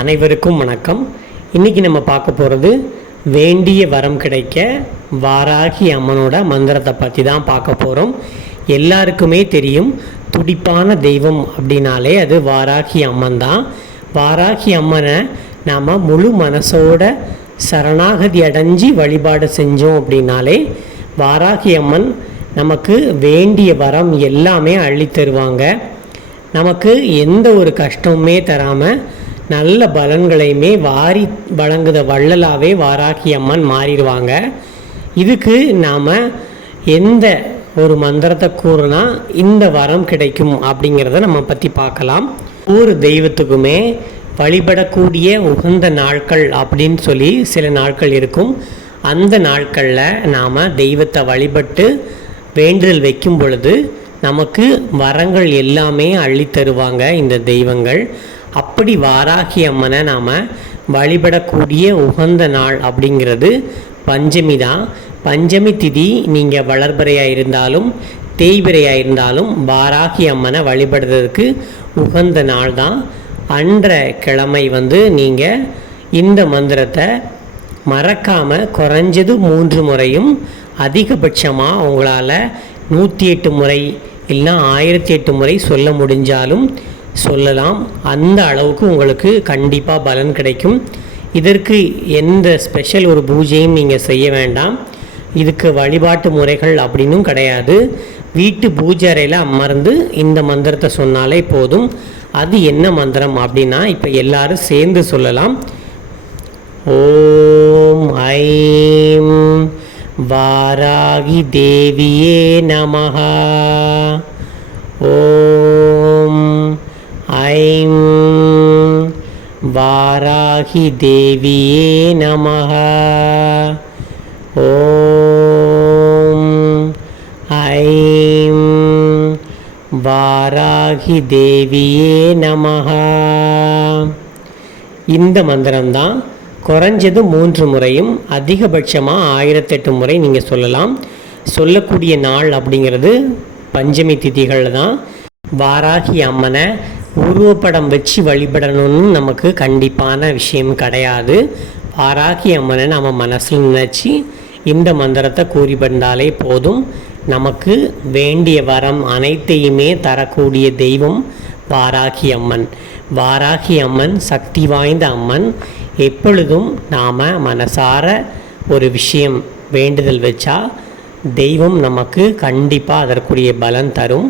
அனைவருக்கும் வணக்கம். இன்றைக்கி நம்ம பார்க்க போகிறது வேண்டிய வரம் கிடைக்க வாராகி அம்மனோட மந்திரத்தை பற்றி தான் பார்க்க போகிறோம் எல்லாருக்குமே தெரியும் துடிப்பான தெய்வம் அப்படின்னாலே அது வாராகி அம்மன் தான். வாராகி அம்மனை நாம் முழு மனசோட சரணாகதி அடைஞ்சு வழிபாடு செஞ்சோம் அப்படின்னாலே வாராகி அம்மன் நமக்கு வேண்டிய வரம் எல்லாமே அள்ளி தருவாங்க. நமக்கு எந்த ஒரு கஷ்டமுமே தராமல் நல்ல பலன்களையுமே வாரி வழங்குத வள்ளலாகவே வாராகி அம்மன் மாறிடுவாங்க. இதுக்கு நாம் எந்த ஒரு மந்திரத்தை கூறுனா இந்த வரம் கிடைக்கும் அப்படிங்கிறத நம்ம பற்றி பார்க்கலாம். ஒவ்வொரு தெய்வத்துக்குமே வழிபடக்கூடிய உகந்த நாட்கள் அப்படின்னு சொல்லி சில நாட்கள் இருக்கும். அந்த நாட்களில் நாம் தெய்வத்தை வழிபட்டு வேண்டுதல் வைக்கும் பொழுது நமக்கு வரங்கள் எல்லாமே அள்ளி தருவாங்க இந்த தெய்வங்கள். அப்படி வாராகி அம்மனை நாம் வழிபடக்கூடிய உகந்த நாள் அப்படிங்கிறது பஞ்சமி தான். பஞ்சமி திதி நீங்கள் வளர்பறையாக இருந்தாலும் தேய்பிறையாக இருந்தாலும் வாராகி அம்மனை வழிபடுறதுக்கு உகந்த நாள் தான். அன்ற கிழமை வந்து நீங்கள் இந்த மந்திரத்தை மறக்காமல் குறைஞ்சது மூன்று முறையும் அதிகபட்சமாக உங்களால் நூற்றி எட்டு முறை இல்லைனா ஆயிரத்தி எட்டு முறை சொல்ல முடிஞ்சாலும் சொல்லலாம். அந்த அளவுக்கு உங்களுக்கு கண்டிப்பாக பலன் கிடைக்கும். இதற்கு எந்த ஸ்பெஷல் ஒரு பூஜையும் நீங்கள் செய்ய வேண்டாம். இதுக்கு வழிபாட்டு முறைகள் அப்படின்னும் கிடையாது. வீட்டு பூஜை அறையில் அமர்ந்து இந்த மந்திரத்தை சொன்னாலே போதும். அது என்ன மந்திரம் அப்படின்னா இப்போ எல்லாரும் சேர்ந்து சொல்லலாம். ஓம் ஐம் வாராகி தேவியே நமஹா. ஓம் ஐம் வாராகி தேவியே நமஹ ஓம் ஐம் வாராகி தேவியே நமஹ இந்த மந்திரம்தான் குறைஞ்சது மூன்று முறையும் அதிகபட்சமாக ஆயிரத்தெட்டு முறை நீங்கள் சொல்லலாம். சொல்லக்கூடிய நாள் அப்படிங்கிறது பஞ்சமி திதிகள் தான். வாராகி அம்மனை உருவப்படம் வச்சு வழிபடணும்னு நமக்கு கண்டிப்பான விஷயம் கிடையாது. வாராகி அம்மனை நம்ம மனசில் நினச்சி இந்த மந்திரத்தை கூறி வந்தாலே போதும். நமக்கு வேண்டிய வரம் அனைத்தையுமே தரக்கூடிய தெய்வம் வாராகி அம்மன். வாராகி அம்மன் சக்தி வாய்ந்த அம்மன். எப்பொழுதும் நாம் மனசார ஒரு விஷயம் வேண்டுதல் வச்சா தெய்வம் நமக்கு கண்டிப்பாக அதற்குரிய பலன் தரும்.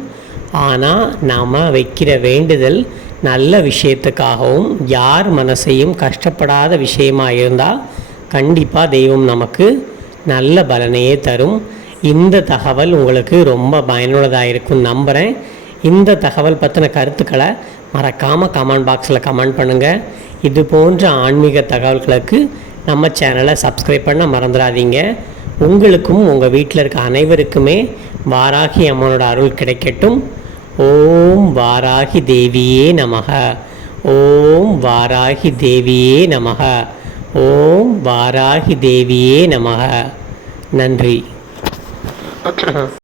ஆனால் நாம் வைக்கிற வேண்டுதல் நல்ல விஷயத்துக்காகவும் யார் மனசையும் கஷ்டப்படாத விஷயமாக இருந்தால் கண்டிப்பாக தெய்வம் நமக்கு நல்ல பலனையே தரும். இந்த தகவல் உங்களுக்கு ரொம்ப பயனுள்ளதாக இருக்கும் நம்புகிறேன் இந்த தகவல் பற்றின கருத்துக்களை மறக்காமல் கமெண்ட் பாக்ஸில் கமெண்ட் பண்ணுங்கள் இது போன்ற ஆன்மீக தகவல்களுக்கு நம்ம சேனலை சப்ஸ்கிரைப் பண்ண மறந்துடாதீங்க. உங்களுக்கும் உங்கள் வீட்டில் இருக்க அனைவருக்குமே வாராகி அம்மனோட அருள் கிடைக்கட்டும். ஓம் வாராகி தேவியே நமக. ஓம் வாராகி தேவியே நமக. ஓம் வாராகி தேவியே நமக. நன்றி.